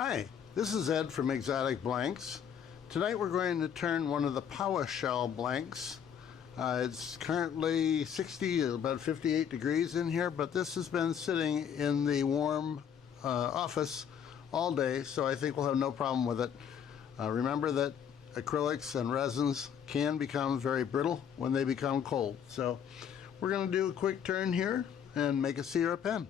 Hi, this is Ed from Exotic Blanks. Tonight we're going to turn one of the Paua shell blanks. It's currently 60, about 58 degrees in here, but this has been sitting in the warm office all day, so I think we'll have no problem with it. Remember that acrylics and resins can become very brittle when they become cold. So we're going to do a quick turn here and make a Sierra pen.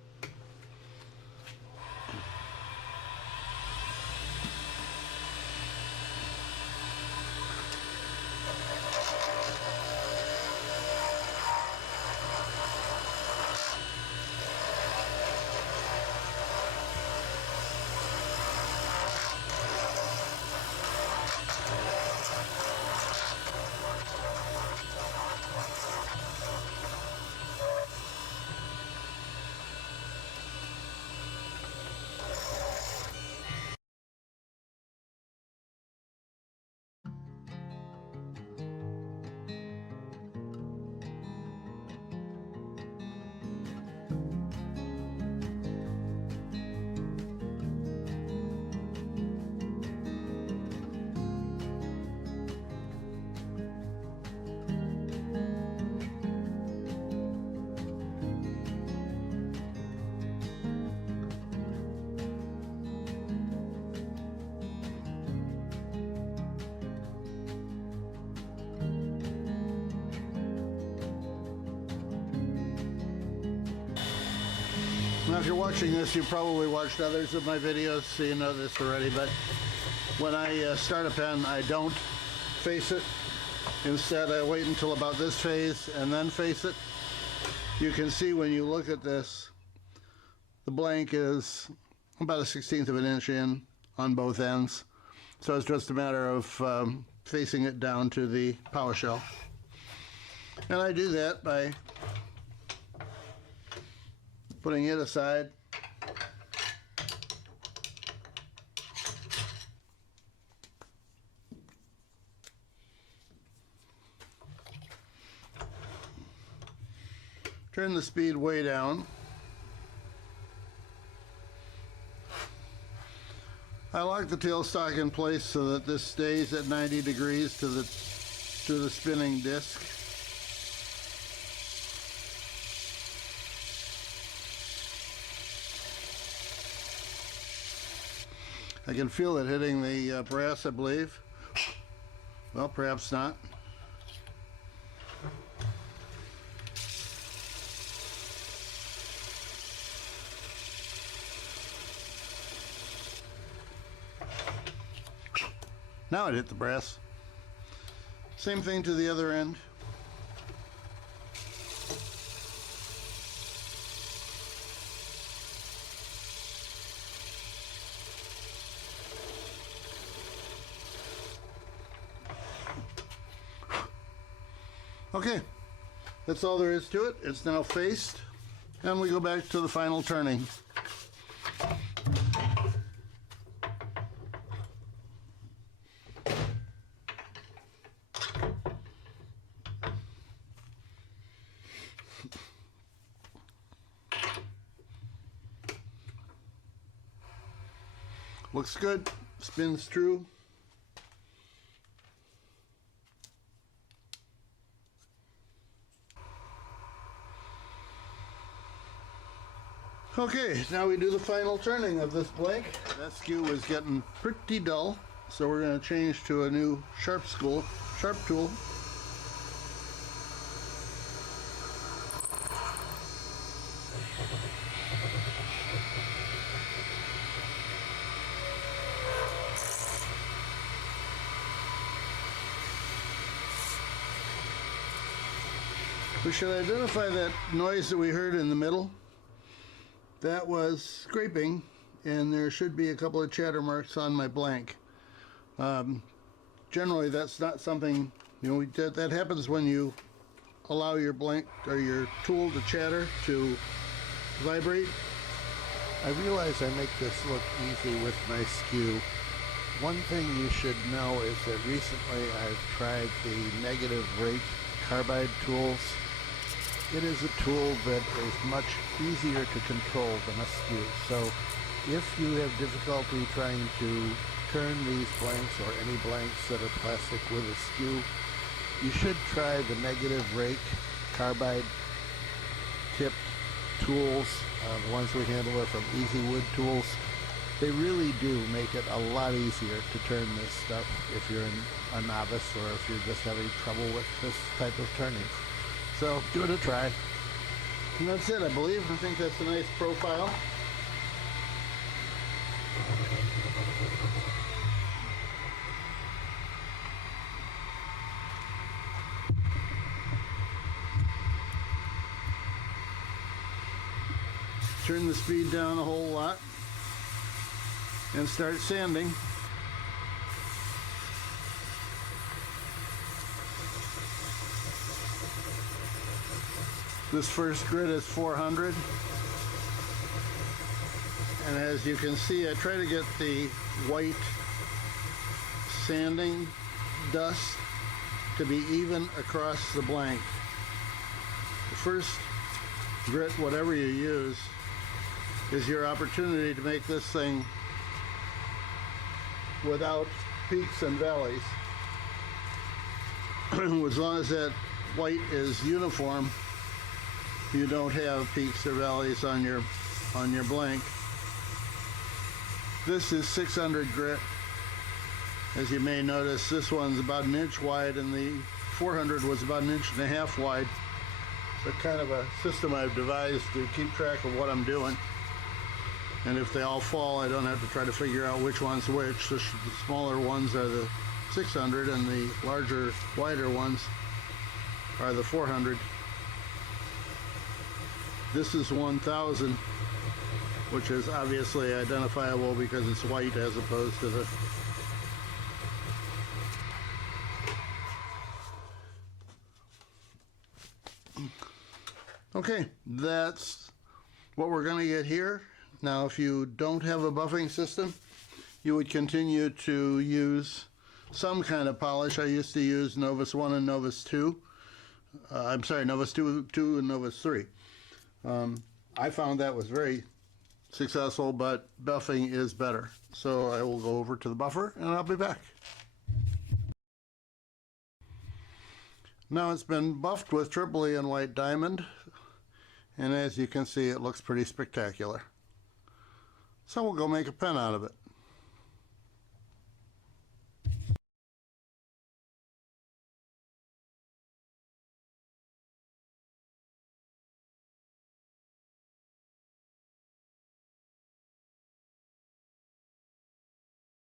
Now, if you're watching this, you probably watched others of my videos, so you know this already, but when I start a pen, I don't face it. Instead, I wait until about this phase and then face it. You can see when you look at this, the blank is about 1/16 of an inch in on both ends. So it's just a matter of facing it down to the Paua shell. And I do that by putting it aside, turn the speed way down. I lock the tailstock in place so that this stays at 90 degrees to the spinning disc. I can feel it hitting the brass, I believe. Well, perhaps not. Now it hit the brass. Same thing to the other end. Okay, that's all there is to it. It's now faced, and we go back to the final turning. Looks good, spins true. Okay, now we do the final turning of this blank. That skew was getting pretty dull, so we're going to change to a new sharp tool. We should identify that noise that we heard in the middle. That was scraping, and there should be a couple of chatter marks on my blank. Generally, that's not something, that happens when you allow your blank or your tool to chatter, to vibrate. I realize I make this look easy with my skew. One thing you should know is that recently I've tried the negative rate carbide tools. It is a tool that is much easier to control than a skew. So If you have difficulty trying to turn these blanks or any blanks that are plastic with a skew, you should try the negative rake carbide tipped tools. The ones we handle are from Easy Wood Tools. They really do make it a lot easier to turn this stuff if you're a novice or if you're just having trouble with this type of turning. So give it a try. And that's it, I believe. I think that's a nice profile. Turn the speed down a whole lot and start sanding. This first grit is 400, and as you can see, I try to get the white sanding dust to be even across the blank. The first grit, whatever you use, is your opportunity to make this thing without peaks and valleys. As long as that white is uniform, you don't have peaks or valleys on your blank. This is 600 grit. As you may notice, this one's about an inch wide and the 400 was about an inch and a half wide. So kind of a system I've devised to keep track of what I'm doing. And if they all fall, I don't have to try to figure out which one's which. The smaller ones are the 600 and the larger, wider ones are the 400. This is 1000, which is obviously identifiable because it's white as opposed to the Okay, that's what we're going to get here. Now, if you don't have a buffing system, you would continue to use some kind of polish. I used to use Novus 1 and Novus 2. I'm sorry, Novus 2 and Novus 3. I found that was very successful, but buffing is better. So I will go over to the buffer and I'll be back. Now it's been buffed with Tripoli and white diamond, and as you can see, it looks pretty spectacular. So we'll go make a pen out of it.